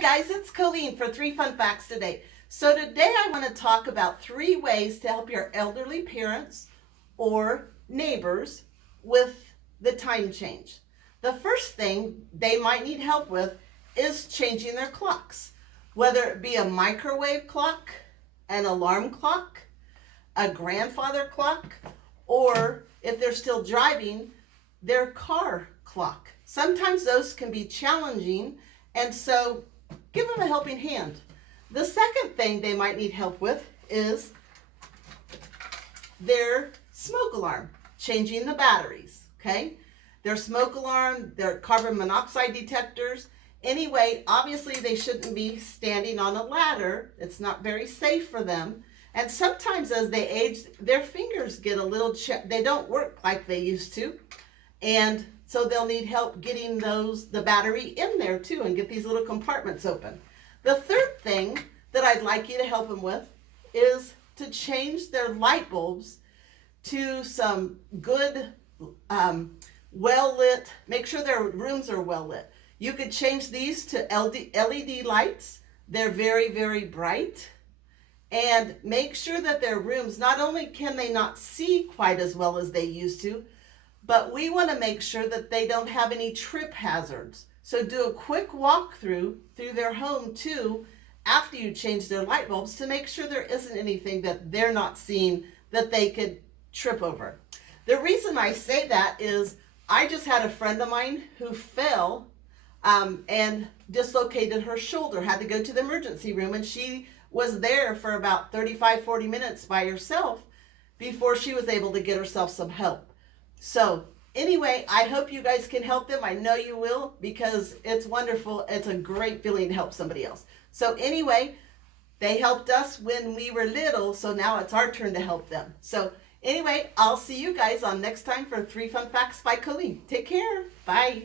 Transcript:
guys, it's Colleen for 3 Fun Facts today. So today I want to talk about 3 ways to help your elderly parents or neighbors with the time change. The first thing they might need help with is changing their clocks, whether it be a microwave clock, an alarm clock, a grandfather clock, or if they're still driving, their car clock. Sometimes those can be challenging, and so give them a helping hand. The second thing they might need help with is their smoke alarm, changing the batteries, okay? Their smoke alarm, their carbon monoxide detectors. Anyway, obviously they shouldn't be standing on a ladder. It's not very safe for them. And sometimes as they age, their fingers get a little, they don't work like they used to. And so they'll need help getting the battery in there too and get these little compartments open. The third thing that I'd like you to help them with is to change their light bulbs to some good, well-lit, make sure their rooms are well-lit. You could change these to LED lights. They're very, very bright. And make sure that their rooms, not only can they not see quite as well as they used to, but we want to make sure that they don't have any trip hazards. So do a quick walkthrough through their home too after you change their light bulbs to make sure there isn't anything that they're not seeing that they could trip over. The reason I say that is I just had a friend of mine who fell and dislocated her shoulder, had to go to the emergency room, and she was there for about 35-40 minutes by herself before she was able to get herself some help. So anyway, I hope you guys can help them. I know you will, because it's wonderful. It's a great feeling to help somebody else. So anyway, they helped us when we were little, so now it's our turn to help them. So anyway, I'll see you guys on next time for 3 Fun Facts by Colleen. Take care. Bye.